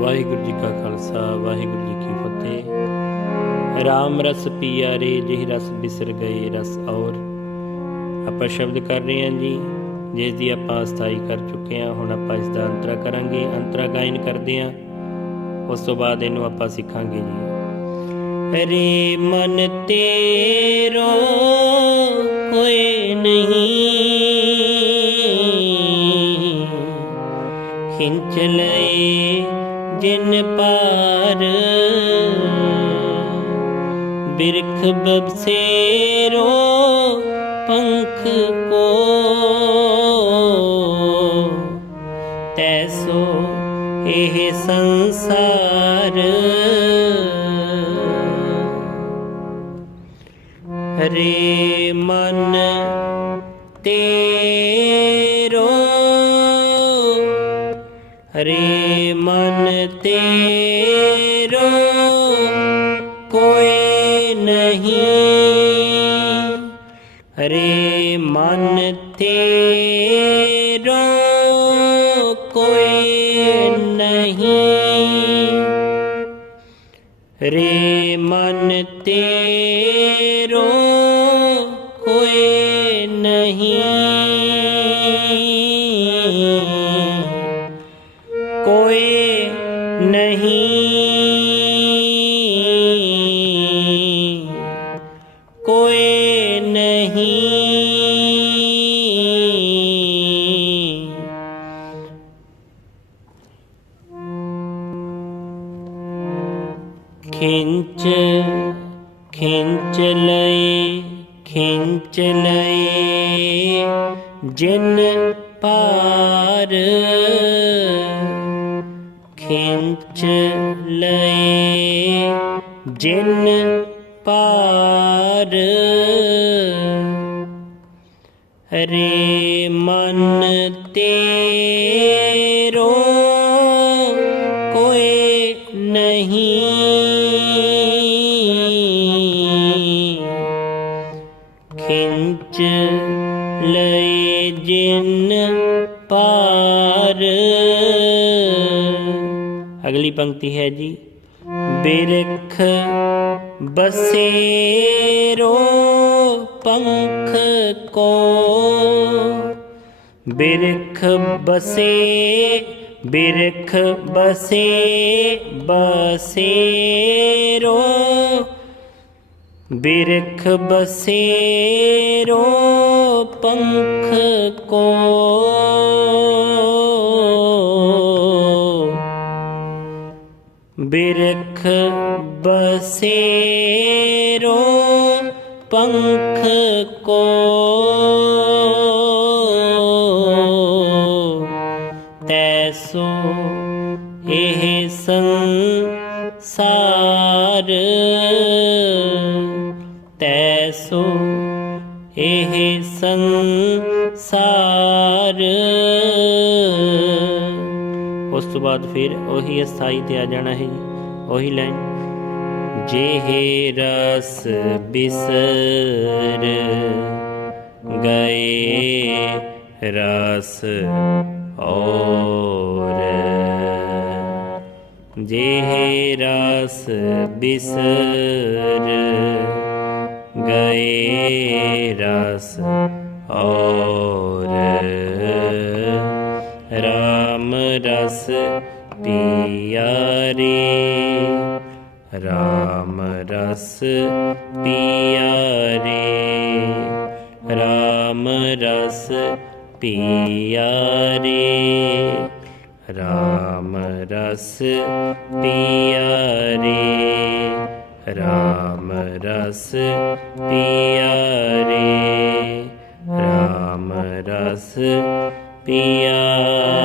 ਵਾਹਿਗੁਰੂ ਜੀ ਕਾ ਖਾਲਸਾ, ਵਾਹਿਗੁਰੂ ਜੀ ਕੀ ਫਤਿਹ। ਰਾਮ ਰਸ ਪੀਆ ਰੇ, ਜਿਹ ਰਸ ਬਿਸਰ ਗਏ ਰਸ ਔਰ। ਆਪਾਂ ਸ਼ਬਦ ਕਰ ਰਹੇ ਹਾਂ ਜੀ, ਜਿਸ ਦੀ ਆਪਾਂ ਅਸਥਾਈ ਕਰ ਚੁੱਕੇ ਹਾਂ। ਹੁਣ ਆਪਾਂ ਇਸ ਦਾ ਅੰਤਰਾ ਕਰਾਂਗੇ, ਅੰਤਰਾ ਗਾਇਨ ਕਰਦੇ ਹਾਂ। ਉਸ ਤੋਂ ਬਾਅਦ ਇਹਨੂੰ ਆਪਾਂ ਸਿੱਖਾਂਗੇ ਜੀ। ਰੇ ਮਨ ਤੇਰੋ ਕੋਈ ਨਹੀਂ। ਖਿੰਚ ਲਏ ਜਿਨ ਪਾਰ ਬਿਰਖ ਬਬਸੇਰੋ ਪੰਖ ਕੋ ਤੈਸੋ ਇਹ ਸੰਸਾਰ ਰੇ ਮਨ ਤੇਰੋ ਹਰੇ ਮਨ ਤੇਰੋ ਕੋਈ ਨਹੀਂ। ਰੇ ਮਨ ਤੇਰੋ ਕੋਈ ਨਹੀਂ। ਰੇ ਮਨ ਤੇਰੋ ਖਿੰਚ ਖਿੰਚ ਲਏ ਖਿੰਚ ਲਏ ਜਿਨ ਪਾਰ ਖਿੰਚ ਲਏ ਜਿਨ ਪਾਰ ਰੇ ਮਨ ਤੇਰੋ ਖਿੰਚ ਲਏ ਜਿਨ ਪਾਰ। ਅਗਲੀ ਪੰਕਤੀ ਹੈ ਜੀ ਬਿਰਖ ਬਸੇਰੋ ਪੰਖ ਕੋ। ਬਿਰਖ ਬਸੇ ਬਿਰਖ ਬਸੇ ਬਸੇਰੋ ਬਿਰਖ ਬਸੇਰੋ ਪੰਖ ਕੋ। ਬਿਰਖ ਬਸੇਰੋ ਪੰਖ ਕੋ। ਤੈਸੋ ਇਹ ਸੰਸਾਰ ਤੈਸੋ ਇਹ ਸੰਸਾਰ। ਉਸ ਤੋਂ ਬਾਅਦ ਫਿਰ ਉਹੀ ਅਸਥਾਈ ਤੇ ਆ ਜਾਣਾ ਹੈ ਜੀ, ਉਹੀ ਲਾਈਨ। ਜਿਹੇ ਰਸ ਬਿਸਰ ਗਏ ਰਸ ਔਰ ਜੇ ਰਸ ਬਿਸਰ ਗਏ ਰਸ ਔਰ ਰਾਮ ਰਸ ਪਿਆਰੇ ਰਾਮ ਰਸ ਪਿਆਰੇ ਰਾਮ ਰਸ ਪਿਆਰੇ ਰਾਮ ਰਸ ਪਿਆਰੇ ਰਾਮ ਰਸ ਪਿਆਰੇ ਰਾਮ ਰਸ ਪਿਆਰੇ